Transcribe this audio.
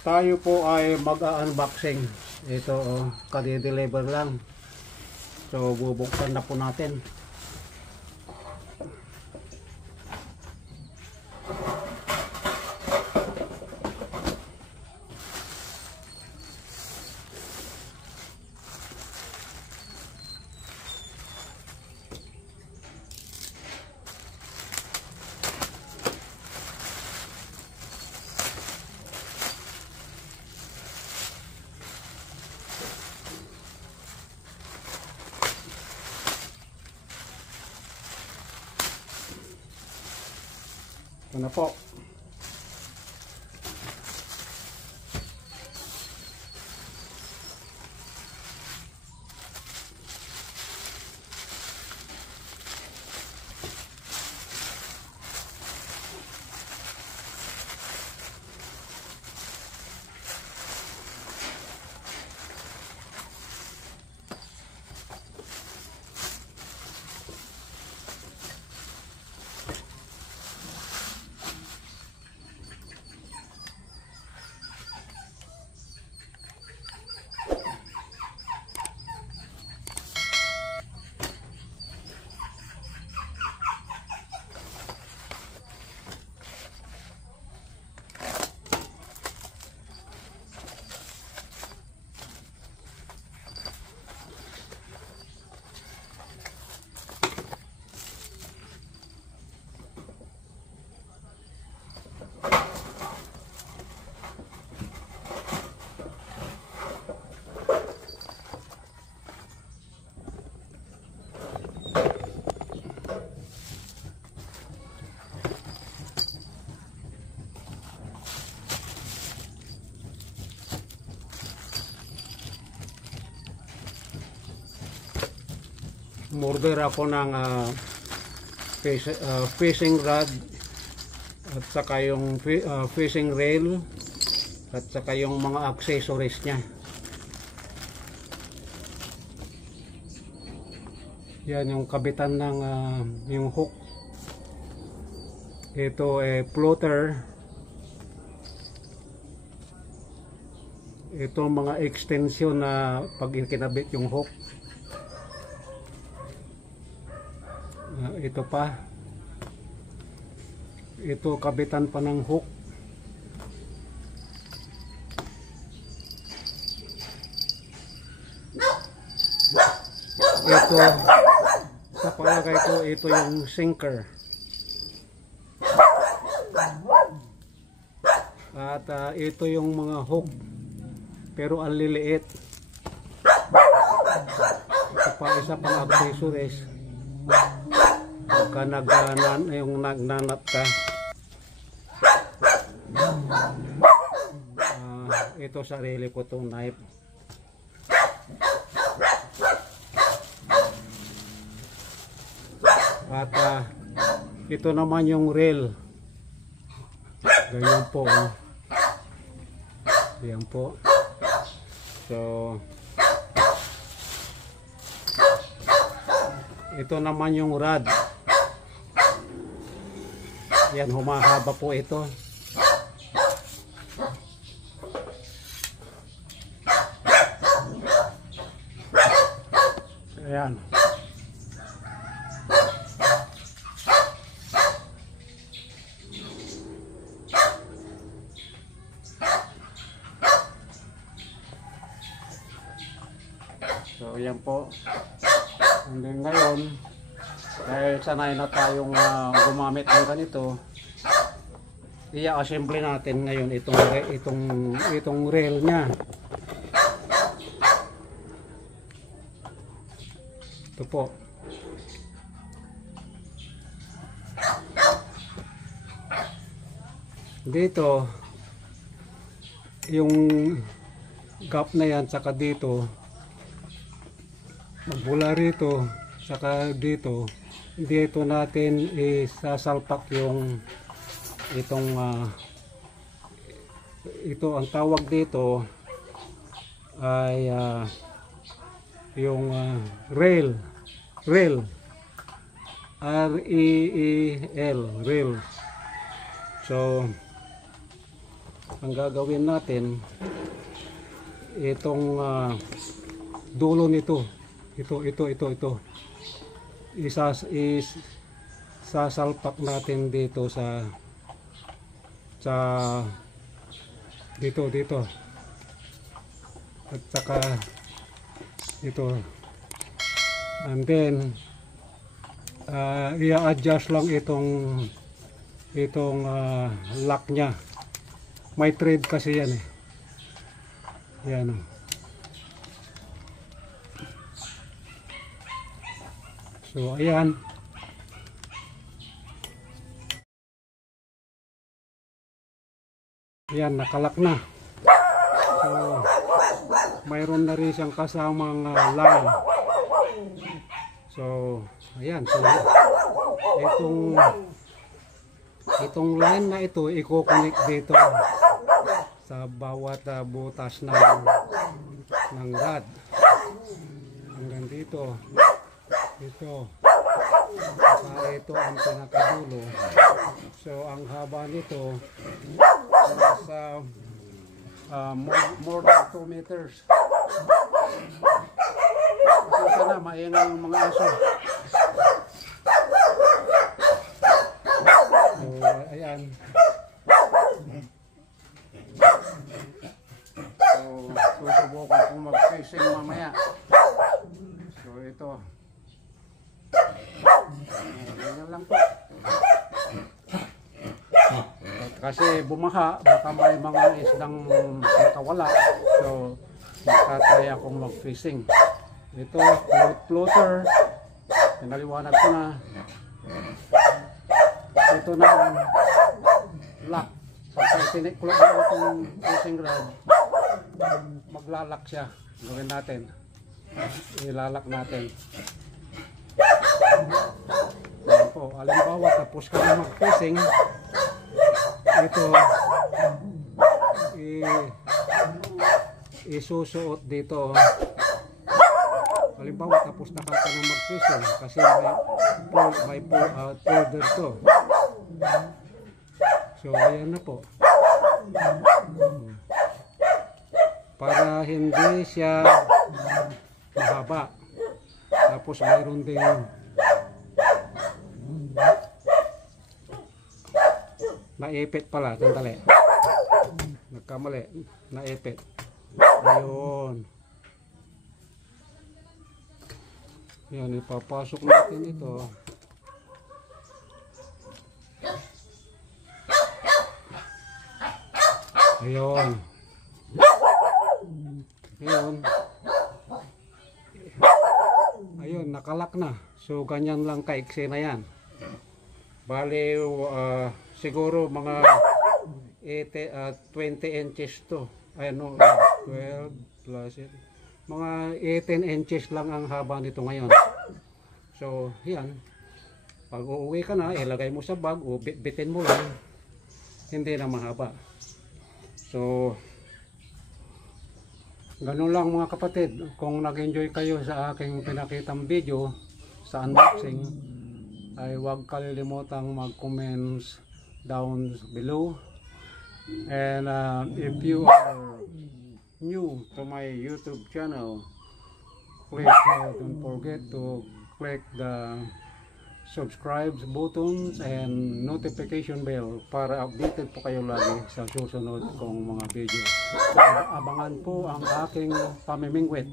Tayo po ay mag-unboxing. Ito kadi-deliver lang. So bubuksan na po natin. Ito na po. Order ako ng fishing rod at saka yung fishing rail at saka yung mga accessories niya. Yan yung kabitan ng yung hook. Ito floater. Ito mga extension na pag kinabit yung hook. Ito pa. Ito kabitan pa ng hook. Ito sa palagay ko ito yung sinker. At ito yung mga hook pero ang liliit. Ito pa isa pang accessories. Pagka nagnanat ka, ito sarili ko itong knife. At ito naman yung reel. Ganyan po. Ganyan po. So ito naman yung rod. Yan, humahaba po ito. Ayan. So, yan po. Hanggang ngayon, dahil sanay na tayong gumamit ng ganito, i-assemble natin ngayon itong rail nya. Ito po. Dito yung gap na yan, saka dito magmula rito saka dito natin isasalpak yung ito ang tawag dito ay yung rail R-E-E-L rail. So ang gagawin natin, itong dulo nito, ito, sasalpak natin dito sa dito at saka ito, and then i-adjust lang itong lock nya. May thread kasi yan eh, yan o. So ayan, ayan, nakalak na. So mayroon na rin siyang kasamang line. So ayan, so itong line na ito i-connect dito sa bawat butas ng rod hanggang dito. Ito ang pinakadulo. So ang haba nito nasa more than 2 meters. Kasi sana maingay yung mga aso. So ayan. So susubukan kong mag-fishing mamaya. So ito. Ganyan lang po. Kasi bumaha, baka may mga isdang nakawala. So magtatry akong mag-fishing. Ito, floater. Pinaliwanag ko na. Ito na ang lock. Pagka tiniklop na itong fishing rod, maglalak siya. Gawin natin. Ilalak natin. Ayan po, alimbawa tapos ka na mag-fishing, ito isusuot dito. Halimbawa tapos na ka na mag-fishing kasi may folder to. So ayan na po, para hindi siya mahaba. Tapos mayroon din naipit pala, sandali, nagkamali, naipit, ayun, yan, ipapasok natin ito, ayun, ayun, nakalak na. So ganyan lang kaiksi na yan. Bale siguro mga 20 inches to. Ano, 12 plus it. Mga 18 inches lang ang haba nito ngayon. So yan. Pag uuwi ka na, ilagay mo sa bag o bitin mo lang. Hindi na mahaba. So ganun lang mga kapatid. Kung nag-enjoy kayo sa aking pinakitang video sa unboxing, ay huwag kalilimutang mag-comments down below. And if you are new to my YouTube channel, please don't forget to click the subscribe buttons and notification bell para updated po kayo lagi sa susunod kong mga video. So, abangan po ang aking pamimingwit.